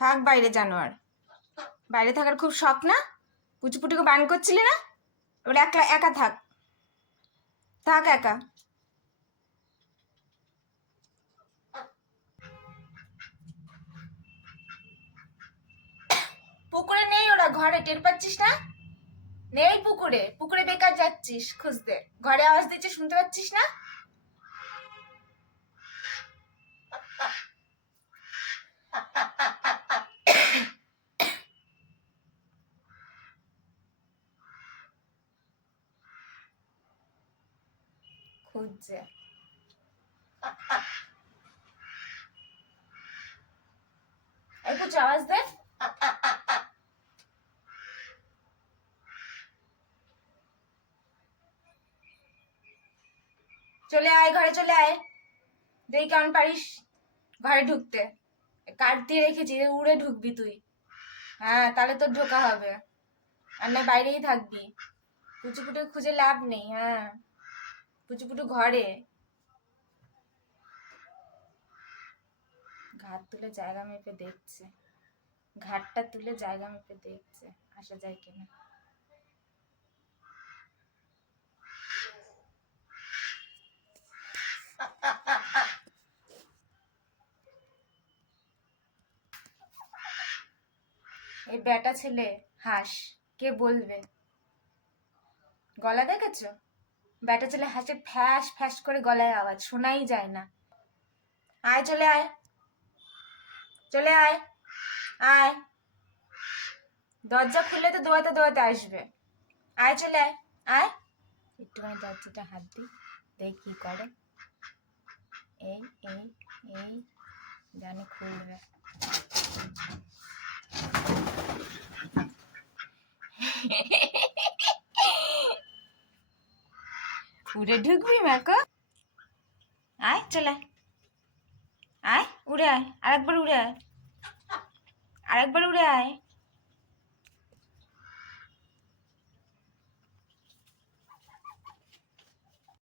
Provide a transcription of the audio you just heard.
থাক বাইরে জানোয়ার, বাইরে থাকার খুব শখ না? পুচুপুটিকে বান করছিলি না? এবার একা একা থাক, থাক একা। পুকুরে নেই ওরা, ঘরে, টের পাচ্ছিস না? নেই পুকুরে, পুকুরে বেকার যাচ্ছিস খুঁজতে, ঘরে আওয়াজ দিচ্ছে শুনতে পাচ্ছিস না? খুঁজছে। এই পুচু আওয়াজ দে। চলে আয়, ঘরে চলে আয়, দেখি কেমন পারিস ঘরে ঢুকতে। কাঠ দিয়ে রেখেছি, উড়ে ঢুকবি তুই। হ্যাঁ, তাহলে তোর ঢোকা হবে, আর না বাইরেই থাকবি। পুচুপুটু খুঁজে লাভ নেই। হ্যাঁ, পুচুপুটু ঘরে। ঘাট তুলে জায়গা মেপে দেখছে, ঘাটটা তুলে জায়গা মেপে দেখছে আসা যায় কিনা। এই বেটা ছেলে হাঁস, কে বলবে? গলা দেখেছ? বেটা ছেলে হাসে, ফ্যাস ফ্যাস করে গলায় আওয়াজ, শোনাই যায় না। আয়, চলে আয়, চলে আয়, আয়। দরজা খুললে তো দোয়াতে দোয়াতে আসবে। আয়, চলে আয়, আয়। একটুখানি দরজাটা হাত দি, দেখ কি করে। এই এই এই জানি খুলবে। উড়ে ঢুকবি মাকো? আয়, চলে আয়, উড়ে আয়, আরেকবার উড়ে আয়, আরেকবার উড়ে আয়।